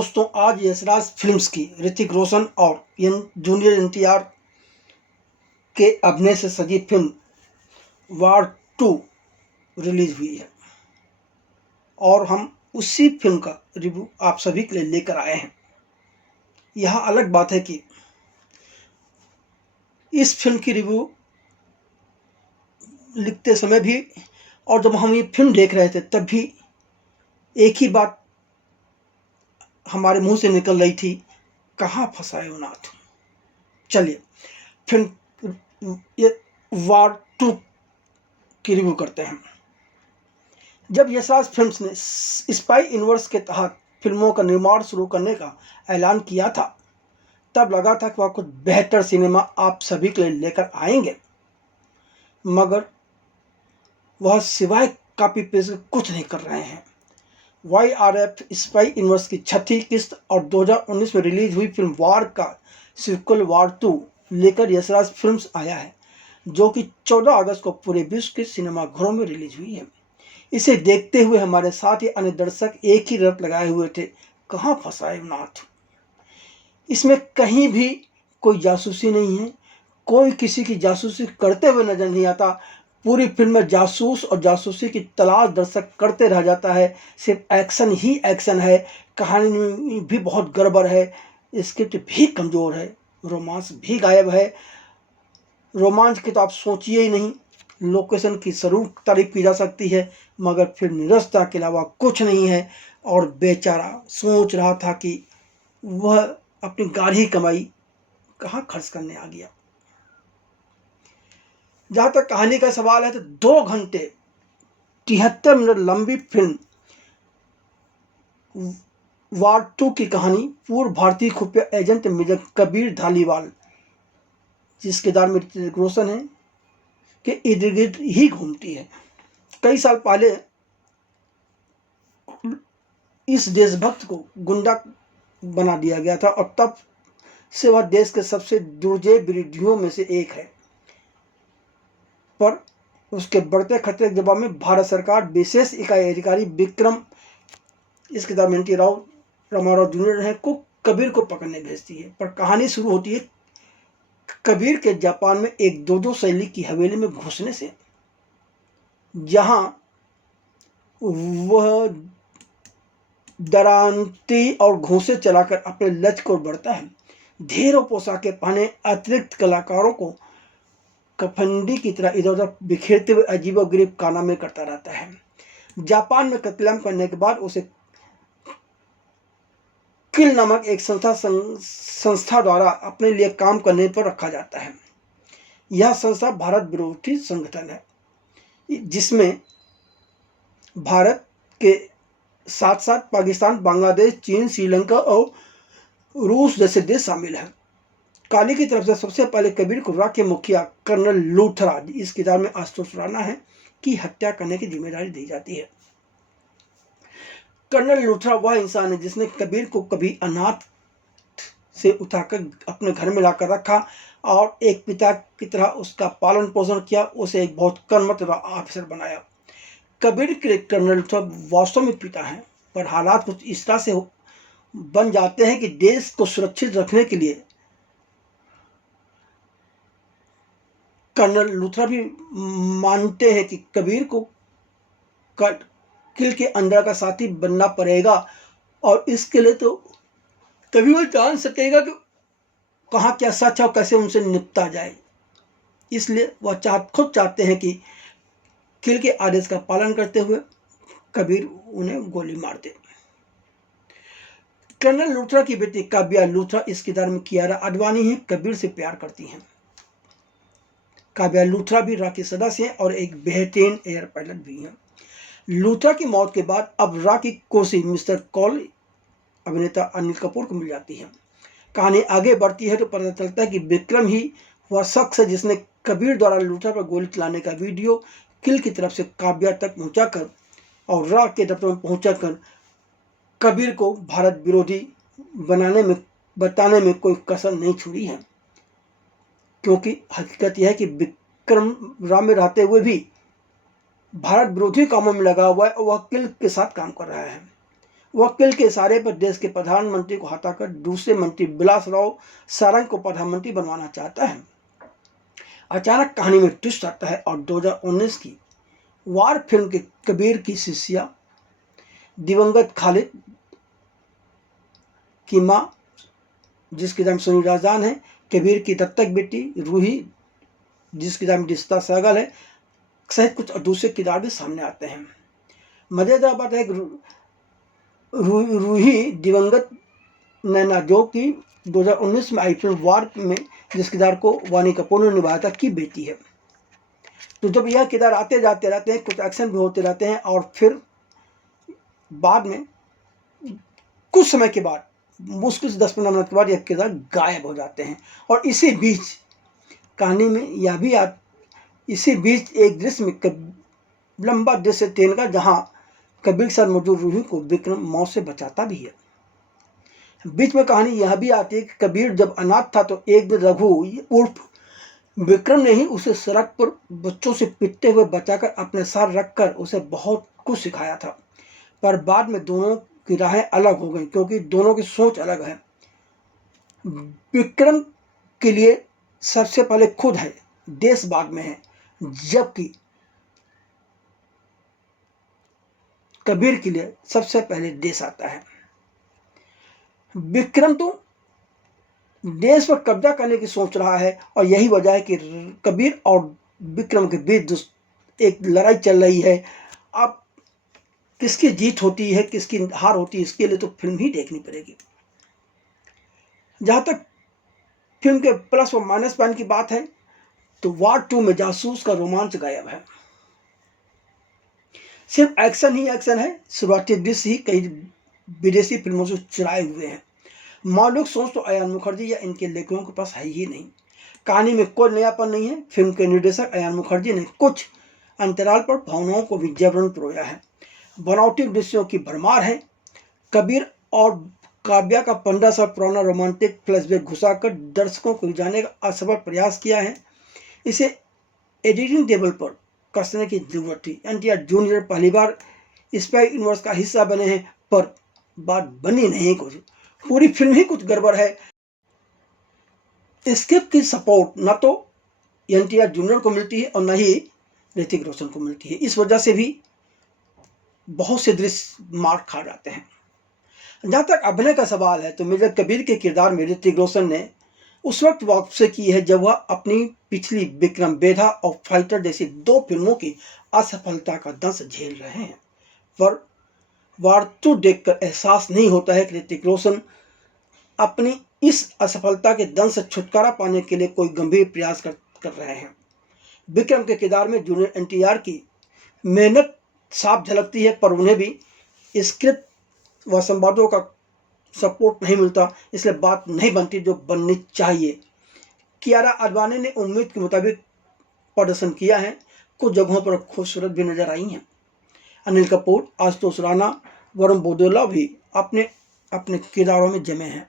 दोस्तों, आज यशराज फिल्म्स की ऋतिक रोशन और जूनियर एनटीआर के अभिनय से सजी फिल्म वार 2 रिलीज हुई है और हम उसी फिल्म का रिव्यू आप सभी के लिए लेकर आए हैं। यह अलग बात है कि इस फिल्म की रिव्यू लिखते समय भी और जब हम ये फिल्म देख रहे थे तब भी एक ही बात हमारे मुंह से निकल रही थी, कहाँ फंसाए हो नाथ। चलिए फिल्म ये वार 2 की रिव्यू करते हैं। जब यशराज फिल्म्स ने स्पाई यूनिवर्स के तहत फिल्मों का निर्माण शुरू करने का ऐलान किया था, तब लगा था कि वह कुछ बेहतर सिनेमा आप सभी के लिए लेकर आएंगे, मगर वह सिवाय कॉपी पेस्ट के कुछ नहीं कर रहे हैं। YRF स्पाई यूनिवर्स की छठी किस्त और 2019 में रिलीज हुई फिल्म वार का सीक्वल वार 2 लेकर यशराज फिल्म्स आया है, जो कि 14 अगस्त को पूरे विश्व के सिनेमाघरों में रिलीज हुई है। इसे देखते हुए हमारे साथ ही अन्य दर्शक एक ही रट लगाए हुए थे, कहाँ फंसाए नाथ। इसमें कहीं भी कोई जासूसी नहीं है, कोई किसी की जासूसी करते हुए नजर नहीं आता। पूरी फिल्म में जासूस और जासूसी की तलाश दर्शक करते रह जाता है। सिर्फ एक्शन ही एक्शन है, कहानी भी बहुत गड़बड़ है, स्क्रिप्ट भी कमज़ोर है, रोमांस भी गायब है। रोमांच की तो आप सोचिए ही नहीं। लोकेशन की जरूर तारीफ की जा सकती है, मगर फिर निरस्ता के अलावा कुछ नहीं है। और बेचारा सोच रहा था कि वह अपनी गाढ़ी कमाई कहाँ खर्च करने आ गया। जहाँ तक कहानी का सवाल है तो 2 घंटे 73 मिनट लंबी फिल्म वार 2 की कहानी पूर्व भारतीय खुफिया एजेंट मेजर कबीर धालीवाल, जिस किरदार में ऋतिक रोशन है, के इर्द गिर्द ही घूमती है। कई साल पहले इस देशभक्त को गुंडा बना दिया गया था और तब से वह देश के सबसे दुर्जय विरोधियों में से एक है। पर उसके बढ़ते खतरे के जवाब में भारत सरकार विशेष इकाई अधिकारी विक्रम, इस किरदार में एनटी रामाराव जूनियर है, को कबीर को पकड़ने भेजती है। पर कहानी शुरू होती है कबीर के जापान में एक दोदो शैली की हवेली में घुसने से, जहां वह डरांती और घूंसे चलाकर अपने लक्ष्य को बढ़ता है। ढेरों पोशाकें पहने अतिरिक्त कलाकारों को कफंडी की तरह इधर उधर बिखेरते हुए अजीबोगरीब कारनामे करता रहता है। जापान में कत्लेआम करने के बाद उसे किल नामक एक संस्था द्वारा अपने लिए काम करने पर रखा जाता है। यह संस्था भारत विरोधी संगठन है, जिसमें भारत के साथ साथ पाकिस्तान, बांग्लादेश, चीन, श्रीलंका और रूस जैसे देश शामिल हैं। काली की तरफ से सबसे पहले कबीर को राज्य के मुखिया कर्नल लूथरा, इस किरदार में आशुतोष राणा है, की हत्या करने की जिम्मेदारी दी जाती है। कर्नल लूथरा वह इंसान है जिसने कबीर को कभी अनाथ से उठाकर अपने घर में लाकर रखा और एक पिता की तरह उसका पालन पोषण किया, उसे एक बहुत कर्मठ ऑफिसर बनाया। कबीर के कर्नल लूथरा वास्तव में पिता हैं, पर हालात कुछ इस तरह से बन जाते हैं कि देश को सुरक्षित रखने के लिए कर्नल लूथरा भी मानते हैं कि कबीर को किल के अंदर का साथी बनना पड़ेगा और इसके लिए तो तभी वो जान सकेगा कि कहाँ क्या सच है और कैसे उनसे निपटा जाए। इसलिए वह खुद चाहते हैं कि किल के आदेश का पालन करते हुए कबीर उन्हें गोली मार दे। कर्नल लूथरा की बेटी काव्या लूथरा, इस किरदार में कियारा आडवाणी है, कबीर से प्यार करती हैं। काव्या लूथरा भी रॉ की सदस्य हैं और एक बेहतरीन एयर पायलट भी हैं। लूथरा की मौत के बाद अब रॉ की कुर्सी मिस्टर कॉल अभिनेता अनिल कपूर को मिल जाती है। कहानी आगे बढ़ती है तो पता चलता है कि विक्रम ही वह शख्स है जिसने कबीर द्वारा लूथरा पर गोली चलाने का वीडियो किल की तरफ से काव्या तक पहुंचाकर और रॉ के दफ्तर में पहुंचाकर कबीर को भारत विरोधी बताने में कोई कसर नहीं छोड़ी है। क्योंकि हकीकत यह है कि विक्रम रॉ में रहते हुए भी भारत विरोधी कामों में लगा हुआ है और वह किल के साथ काम कर रहा है। वकील के इशारे पर देश के प्रधानमंत्री को हटाकर दूसरे मंत्री विलासराव सारंग को प्रधानमंत्री बनवाना चाहता है। अचानक कहानी में ट्विस्ट आता है और 2019 की वार फिल्म के कबीर की शिष्या दिवंगत खालिद की मां, जिसकी नाम सोनी राजान है, कबीर की दत्तक बेटी रूही, जिसकी नाम रिश्ता सहगल है, सहित कुछ दूसरे किरदार भी सामने आते हैं। मजेदार बात है कि रूही दिवंगत नैना, जो कि 2019 में आई फिल्म वार में जिस किरदार को वानी कपूर ने निभाया था, की बेटी है। तो जब यह किरदार आते जाते रहते हैं, कुछ एक्शन भी होते रहते हैं और फिर बाद में कुछ समय के बाद, मुश्किल से 10-15 मिनट के बाद, यह किरदार गायब हो जाते हैं। और इसी बीच कहानी में यह भी इसी बीच एक दृश्य में लंबा दृश्य ट्रेन का, जहां कबीर के साथ मौजूद रूही को विक्रम मौत से बचाता भी है। बीच में कहानी यह भी आती है कि कबीर जब अनाथ था तो एक दिन रघु उर्फ विक्रम ने ही उसे सड़क पर बच्चों से पिटते हुए बचाकर अपने साथ रखकर उसे बहुत कुछ सिखाया था। पर बाद में दोनों की राहें अलग हो गई, क्योंकि दोनों की सोच अलग है। विक्रम के लिए सबसे पहले खुद है, देश बाद में है, जबकि कबीर के लिए सबसे पहले देश आता है। विक्रम तो देश पर कब्जा करने की सोच रहा है और यही वजह है कि कबीर और विक्रम के बीच एक लड़ाई चल रही है। अब किसकी जीत होती है, किसकी हार होती है, इसके लिए तो फिल्म ही देखनी पड़ेगी। जहां तक फिल्म के प्लस और माइनस पॉइंट की बात है, तो वार 2 में जासूस का रोमांच गायब है। सिर्फ एक्शन ही एक्शन है। शुरुआती दृश्य ही कई विदेशी फिल्मों से चुराए हुए हैं। मौलिक सोच तो अयान मुखर्जी या इनके लेखकों के पास है ही नहीं। कहानी में कोई नयापन नहीं है। फिल्म के निर्देशक अयान मुखर्जी ने कुछ अंतराल पर भावनाओं को भी जबरन परोया है। बनावटी दृश्यों की भरमार है। कबीर और काव्या का 15 साल पुराना रोमांटिक फ्लैशबैक घुसाकर दर्शकों को रिझाने का असफल प्रयास किया है। इसे एडिटिंग टेबल पर कसने की जरूरत थी। एनटीआर जूनियर पहली बार स्पाई यूनिवर्स का हिस्सा बने हैं, पर बात बनी नहीं कुछ। पूरी फिल्म ही कुछ गड़बड़ है। स्क्रिप्ट की सपोर्ट न तो एनटीआर जूनियर को मिलती है और न ही ऋतिक रोशन को मिलती है। इस वजह से भी बहुत से दृश्य मार खा जाते हैं। जहां तक अभिनय का सवाल है, तो मेजर कबीर के किरदार में ऋतिक रोशन ने उस वक्त वापसी की है जब वह अपनी पिछली विक्रम बेधा और फाइटर जैसी 2 फिल्मों की असफलता का दंश झेल रहे हैं। पर वार 2 देखकर एहसास नहीं होता है कि ऋतिक रोशन अपनी इस असफलता के दंश से छुटकारा पाने के लिए कोई गंभीर प्रयास कर रहे हैं। विक्रम के किरदार में जूनियर एनटीआर की मेहनत साफ झलकती है, पर उन्हें भी स्क्रिप्ट व संवादों का सपोर्ट नहीं मिलता, इसलिए बात नहीं बनती जो बननी चाहिए। कियारा आडवाणी ने उम्मीद के मुताबिक प्रदर्शन किया है। कुछ जगहों पर खूबसूरत भी नजर आई हैं। अनिल कपूर, आशुतोष राणा, वरुण बोदेला भी अपने अपने किरदारों में जमे हैं।